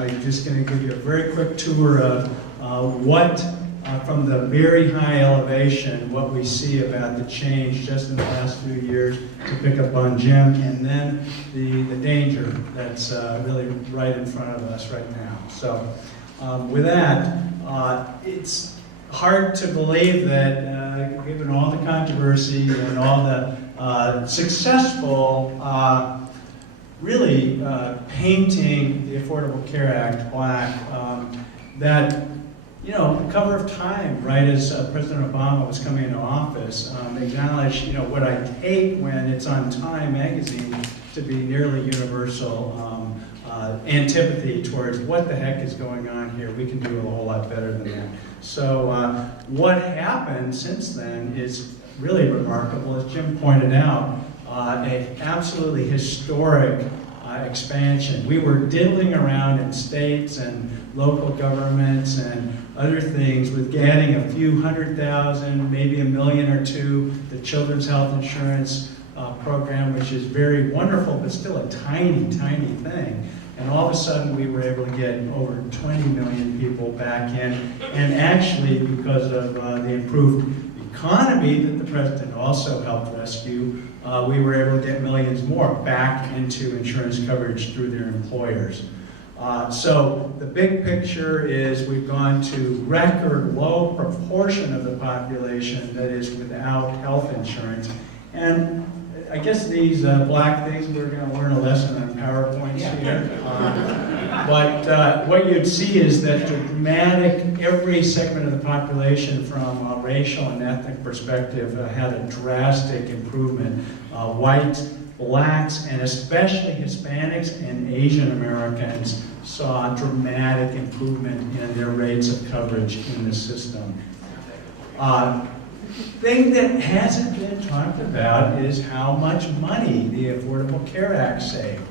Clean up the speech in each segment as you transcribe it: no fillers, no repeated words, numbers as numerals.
I'm just going to give you a very quick tour of from the very high elevation, what we see about the change just in the last few years to pick up on Jim, and then the danger that's really right in front of us right now. So with that, it's hard to believe that given all the controversy and all the successful really painting the Affordable Care Act black, that, you know, the cover of Time, right as President Obama was coming into office, acknowledged, you know, what I take when it's on Time magazine to be nearly universal antipathy towards what the heck is going on here. We can do a whole lot better than that. So what happened since then is really remarkable. As Jim pointed out, an absolutely historic expansion. We were diddling around in states and local governments and other things with adding a few 100,000, maybe $1 million or $2 million, the Children's Health Insurance program, which is very wonderful, but still a tiny, tiny thing. And all of a sudden, we were able to get over 20 million people back in, and actually, because of the improved economy that the president also helped rescue, we were able to get millions more back into insurance coverage through their employers. So the big picture is we've gone to record low proportion of the population that is without health insurance. And I guess these black things, we're going to learn a lesson on PowerPoints here. But what you'd see is that the dramatic, every segment of the population from a racial and ethnic perspective had a drastic improvement. Whites, blacks, and especially Hispanics and Asian Americans saw a dramatic improvement in their rates of coverage in the system. The thing that hasn't been talked about is how much money the Affordable Care Act saved.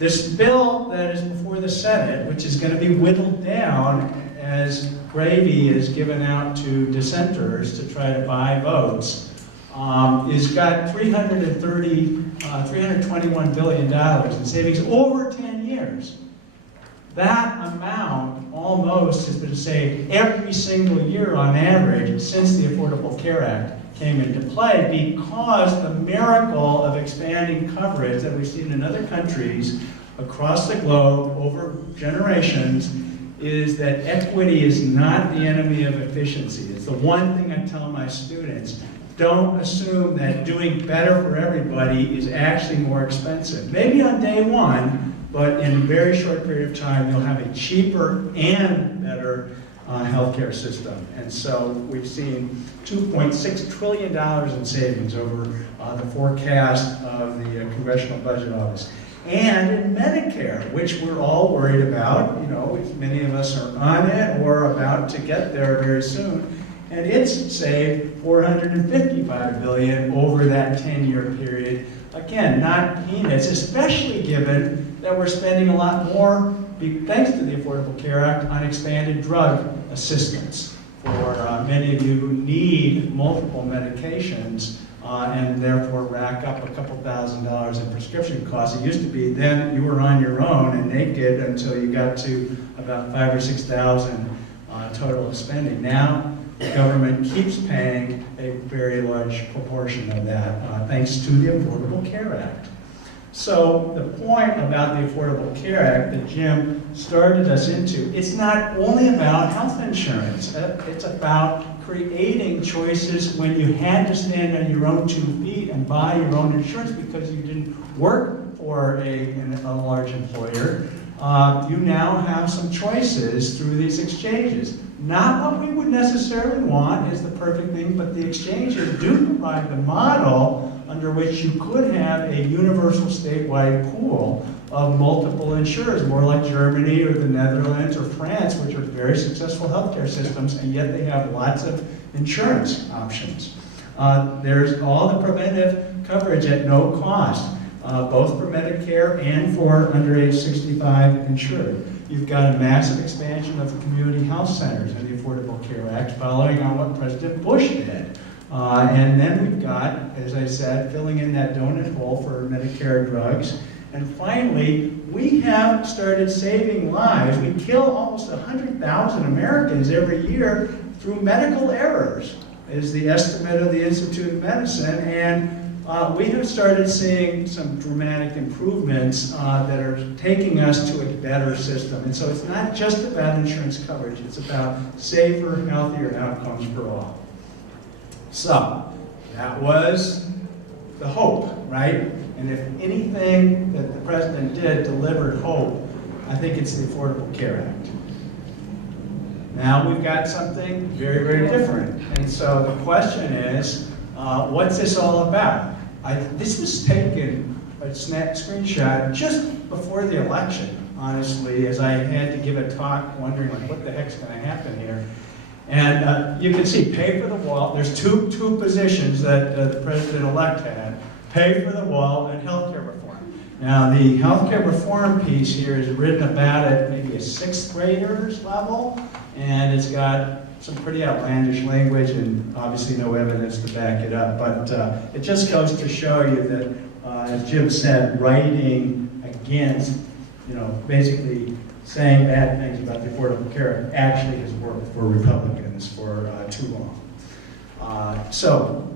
This bill that is before the Senate, which is going to be whittled down as gravy is given out to dissenters to try to buy votes, is got $321 billion in savings over 10 years. That amount almost has been saved every single year on average since the Affordable Care Act came into play, because the miracle of expanding coverage that we've seen in other countries across the globe over generations is that equity is not the enemy of efficiency. It's the one thing I tell my students. Don't assume that doing better for everybody is actually more expensive. Maybe on day one, but in a very short period of time, you'll have a cheaper and better healthcare system. And so we've seen $2.6 trillion in savings over the forecast of the Congressional Budget Office. And in Medicare, which we're all worried about, you know, many of us are on it or about to get there very soon, and it's saved $455 billion over that 10-year period. Again, not peanuts, especially given that we're spending a lot more, thanks to the Affordable Care Act, on expanded drug assistance for many of you who need multiple medications and therefore rack up a couple $1,000s in prescription costs. It used to be then you were on your own and naked until you got to about $5,000 or $6,000 total of spending. Now, the government keeps paying a very large proportion of that, thanks to the Affordable Care Act. So the point about the Affordable Care Act that Jim started us into, it's not only about health insurance. It's about creating choices when you had to stand on your own 2 feet and buy your own insurance because you didn't work for a large employer. You now have some choices through these exchanges. Not what we would necessarily want is the perfect thing, but the exchanges do provide the model under which you could have a universal statewide pool of multiple insurers, more like Germany or the Netherlands or France, which are very successful healthcare systems, and yet they have lots of insurance options. There's all the preventive coverage at no cost, both for Medicare and for under age 65 insured. You've got a massive expansion of the community health centers in the Affordable Care Act, following on what President Bush did. And then we've got, as I said, filling in that donut hole for Medicare drugs And finally, we have started saving lives. We kill almost 100,000 Americans every year through medical errors, is the estimate of the Institute of Medicine. And we have started seeing some dramatic improvements that are taking us to a better system. And so it's not just about insurance coverage, it's about safer, healthier outcomes for all. So, that was the hope, right? And if anything that the President did delivered hope, I think it's the Affordable Care Act. Now we've got something very, very different. And so the question is, what's this all about? This was taken, a screenshot, just before the election, honestly, as I had to give a talk wondering, like, what the heck's going to happen here? And you can see, pay for the wall. There's two positions that the President-elect had, pay for the wall and healthcare reform. Now, the healthcare reform piece here is written about at maybe a 6th grader's level, and it's got some pretty outlandish language and obviously no evidence to back it up. But it just goes to show you that, as Jim said, writing against, basically saying bad things about the Affordable Care Act actually has worked for Republicans for too long. So,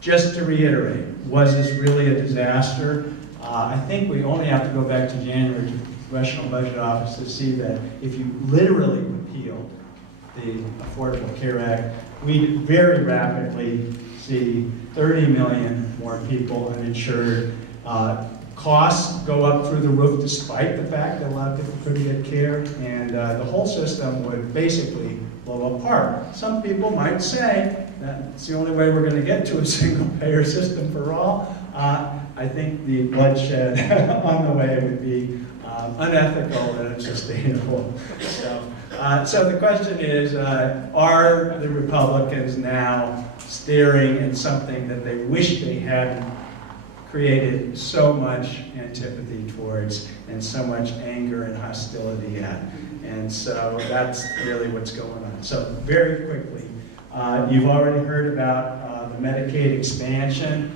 just to reiterate, was this really a disaster? I think we only have to go back to January to the Congressional Budget Office to see that if you literally repealed the Affordable Care Act, we'd very rapidly see 30 million more people uninsured. Costs go up through the roof despite the fact that a lot of people couldn't get care, and the whole system would basically blow apart. Some people might say that's the only way we're going to get to a single-payer system for all. I think the bloodshed on the way would be unethical and unsustainable. So the question is, are the Republicans now staring at something that they wish they hadn't created so much antipathy towards and so much anger and hostility at? And so that's really what's going on. So very quickly, you've already heard about the Medicaid expansion,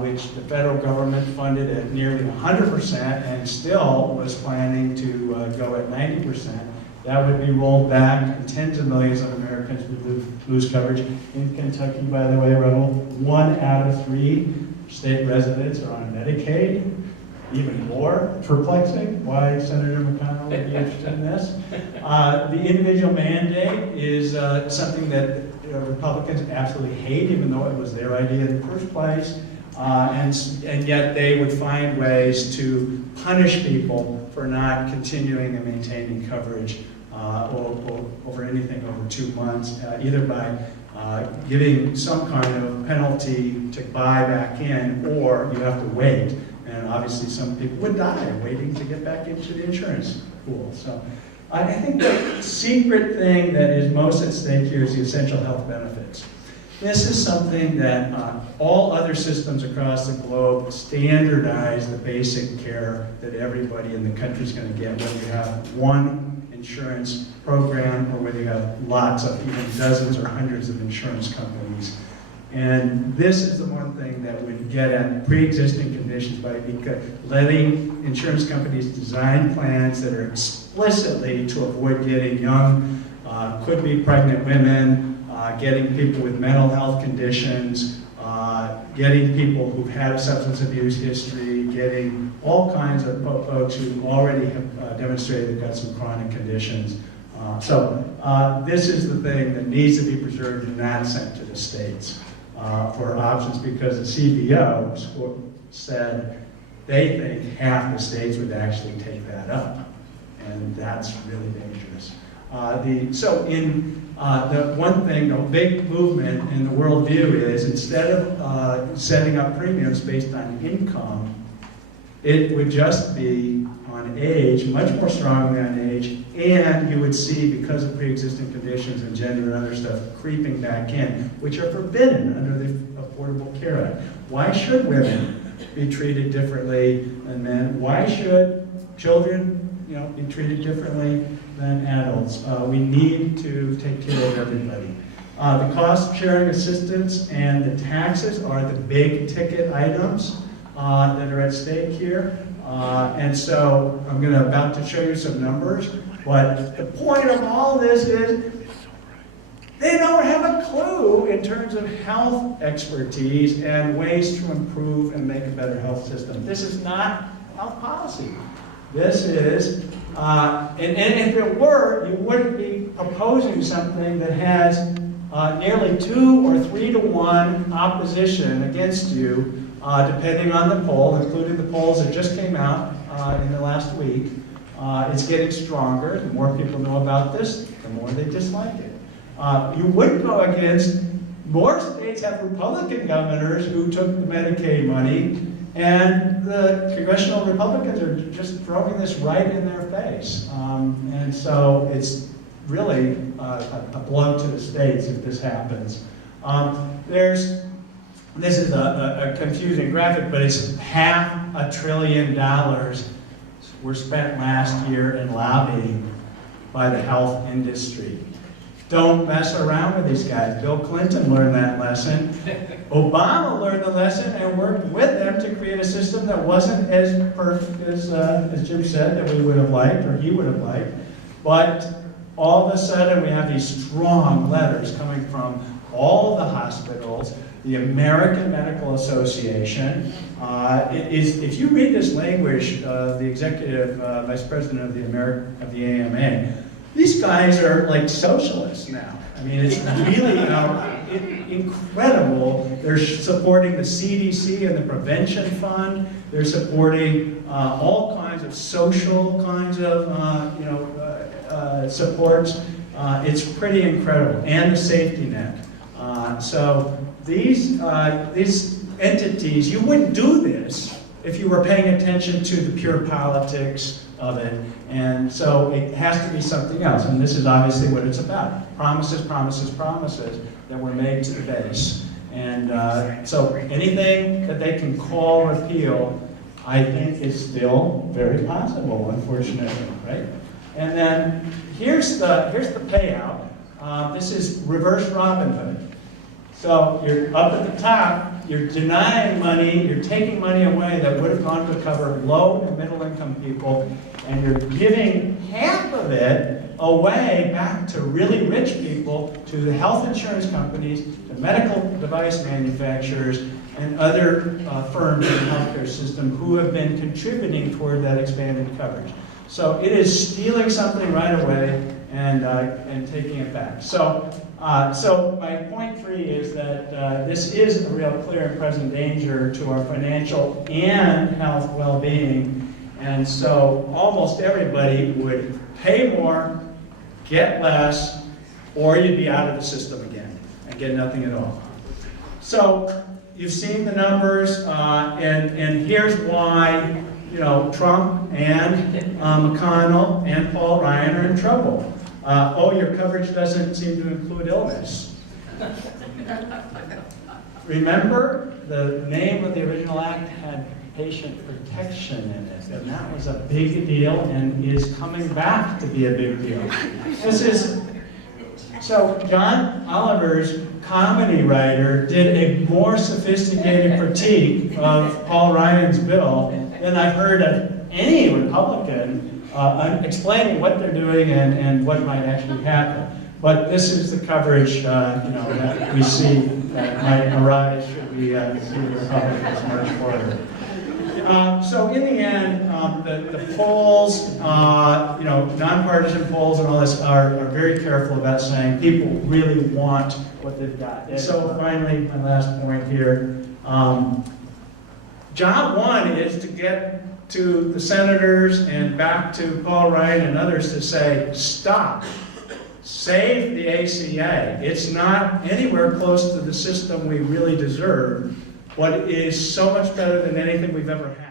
which the federal government funded at nearly 100% and still was planning to go at 90%. That would be rolled back, and tens of millions of Americans would lose coverage. In Kentucky, by the way, Raul, 1 out of 3 state residents are on Medicaid. Even more perplexing why Senator McConnell would be interested in this. The individual mandate is something that Republicans absolutely hate, even though it was their idea in the first place. And yet they would find ways to punish people for not continuing and maintaining coverage over anything over 2 months, either by giving some kind of penalty to buy back in, or you have to wait. And obviously some people would die waiting to get back into the insurance pool. So I think the secret thing that is most at stake here is the essential health benefits. This is something that all other systems across the globe standardize the basic care that everybody in the country is going to get, whether you have one insurance program or whether you have lots of, even dozens or hundreds of insurance companies. And this is the one thing that would get at pre-existing conditions by letting insurance companies design plans that are explicitly to avoid getting young, could-be pregnant women, getting people with mental health conditions, getting people who've had a substance abuse history, getting all kinds of folks who already have demonstrated they've got some chronic conditions. So this is the thing that needs to be preserved and not sent to the states for options, because the CBO said they think half the states would actually take that up, and that's really dangerous. The one thing, the big movement in the worldview is, instead of setting up premiums based on income, it would just be on age, much more strongly on age, and you would see, because of pre-existing conditions and gender and other stuff, creeping back in, which are forbidden under the Affordable Care Act. Why should women be treated differently than men? Why should children, be treated differently than adults? We need to take care of everybody. The cost-sharing assistance and the taxes are the big ticket items that are at stake here. And so I'm about to show you some numbers, but the point of all this is they don't have a clue in terms of health expertise and ways to improve and make a better health system. This is not health policy. This is, and if it were, you wouldn't be proposing something that has nearly 2 or 3 to 1 opposition against you, depending on the poll, including the polls that just came out in the last week. It's getting stronger. The more people know about this, the more they dislike it. You wouldn't go against, more states have Republican governors who took the Medicaid money, and the congressional Republicans are just throwing this right in their face. And so it's really a blow to the states if this happens. This is a confusing graphic, but it's $500 billion were spent last year in lobbying by the health industry. Don't mess around with these guys. Bill Clinton learned that lesson. Obama learned the lesson and worked with them to create a system that wasn't as perfect as Jim said that we would have liked, or he would have liked. But all of a sudden we have these strong letters coming from all of the hospitals, the American Medical Association. If you read this language, the executive vice president of the AMA, these guys are like socialists now. I mean, it's really incredible. They're supporting the CDC and the Prevention Fund. They're supporting all kinds of social kinds of supports. It's pretty incredible, and the safety net. So these entities, you wouldn't do this if you were paying attention to the pure politics of it. And so it has to be something else. And this is obviously what it's about. Promises, promises, promises that were made to the base. And so anything that they can call repeal, I think is still very possible, unfortunately, right? And then here's the payout. This is reverse Robin Hood. So you're up at the top, you're denying money, you're taking money away that would have gone to cover low and middle income people, and you're giving half of it away back to really rich people, to the health insurance companies, to medical device manufacturers, and other firms in the healthcare system who have been contributing toward that expanded coverage. So it is stealing something right away and taking it back. So my point 3 is that this is a real clear and present danger to our financial and health well-being. And so almost everybody would pay more, get less, or you'd be out of the system again and get nothing at all. So you've seen the numbers, and here's why Trump and McConnell and Paul Ryan are in trouble. Your coverage doesn't seem to include illness. Remember, the name of the original act had patient protection in it, and that was a big deal and is coming back to be a big deal. So John Oliver's comedy writer did a more sophisticated critique of Paul Ryan's bill than I've heard of any Republican explaining what they're doing and what might actually happen. But this is the coverage that we see that might arise should we see the Republicans march forward. So in the end, the polls, nonpartisan polls and all this are very careful about saying people really want what they've got. And so finally, my last point here, job 1 is to get to the senators and back to Paul Ryan and others to say, stop, save the AHCA. It's not anywhere close to the system we really deserve, but it is so much better than anything we've ever had.